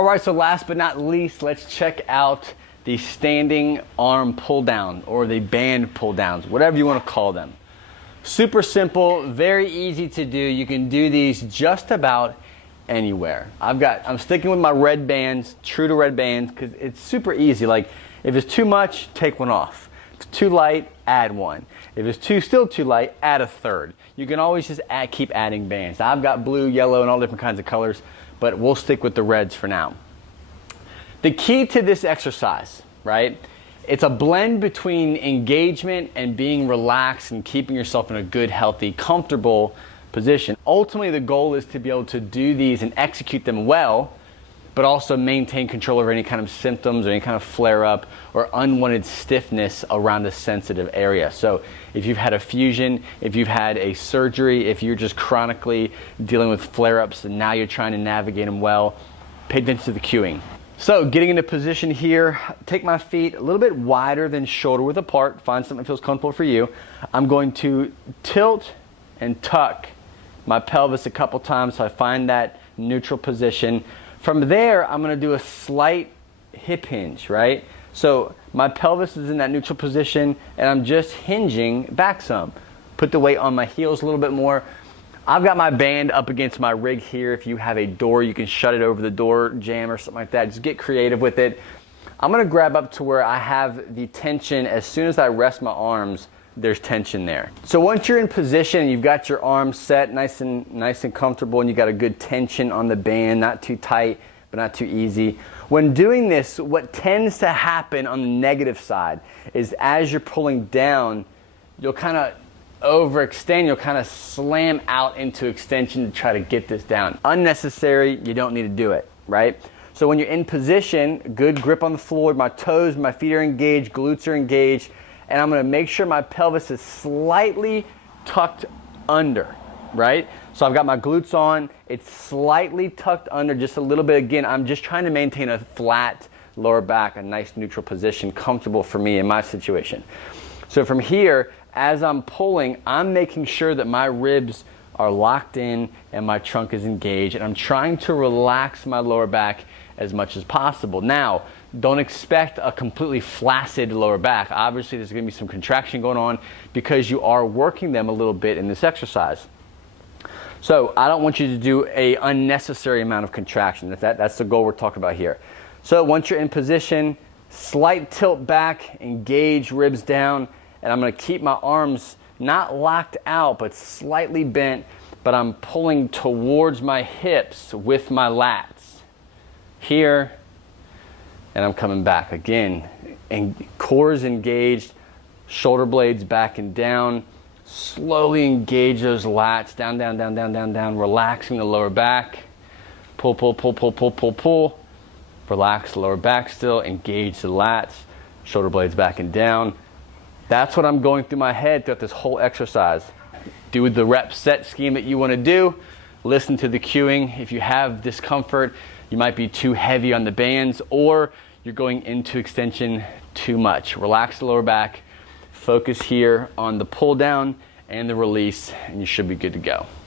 All right, so last but not least, let's check out the standing arm pull down or the band pull downs, whatever you want to call them. Super simple, very easy to do. You can do these just about anywhere. I'm sticking with my red bands, true to red bands, because it's super easy. Like if it's too much, take one off. If it's too light, add one. If it's still too light, add a third. You can always just keep adding bands. I've got blue, yellow, and all different kinds of colors, but we'll stick with the reds for now. The key to this exercise, right? It's a blend between engagement and being relaxed and keeping yourself in a good, healthy, comfortable position. Ultimately, the goal is to be able to do these and execute them well, but also maintain control over any kind of symptoms or any kind of flare-up or unwanted stiffness around a sensitive area. So if you've had a fusion, if you've had a surgery, if you're just chronically dealing with flare-ups and now you're trying to navigate them well, pay attention to the cueing. So getting into position here, take my feet a little bit wider than shoulder width apart. Find something that feels comfortable for you. I'm going to tilt and tuck my pelvis a couple times so I find that neutral position. From there, I'm going to do a slight hip hinge, right? So my pelvis is in that neutral position and I'm just hinging back some. Put the weight on my heels a little bit more. I've got my band up against my rig here. If you have a door, you can shut it over the door jamb or something like that. Just get creative with it. I'm going to grab up to where I have the tension. As soon as I rest my arms, there's tension there. So once you're in position, you've got your arms set nice and comfortable, and you got a good tension on the band, not too tight, but not too easy. When doing this, what tends to happen on the negative side is as you're pulling down, you'll kind of overextend, you'll kind of slam out into extension to try to get this down. Unnecessary, you don't need to do it, right? So when you're in position, good grip on the floor, my toes, my feet are engaged, glutes are engaged, and I'm gonna make sure my pelvis is slightly tucked under, right? So I've got my glutes on, it's slightly tucked under just a little bit. Again, I'm just trying to maintain a flat lower back, a nice neutral position, comfortable for me in my situation. So from here, as I'm pulling, I'm making sure that my ribs are locked in and my trunk is engaged, and I'm trying to relax my lower back as much as possible. Now, don't expect a completely flaccid lower back. Obviously, there's going to be some contraction going on because you are working them a little bit in this exercise. So I don't want you to do an unnecessary amount of contraction. That's the goal we're talking about here. So once you're in position, slight tilt back, engage ribs down, and I'm going to keep my arms not locked out but slightly bent, but I'm pulling towards my hips with my lats. Here, and I'm coming back again. And core is engaged, shoulder blades back and down. Slowly engage those lats, down, down, down, down, down, down, relaxing the lower back. Pull, pull, pull, pull, pull, pull, pull. Relax the lower back still, engage the lats, shoulder blades back and down. That's what I'm going through my head throughout this whole exercise. Do the rep set scheme that you want to do. Listen to the cueing. If you have discomfort, you might be too heavy on the bands or you're going into extension too much. Relax the lower back. Focus here on the pull down and the release, and you should be good to go.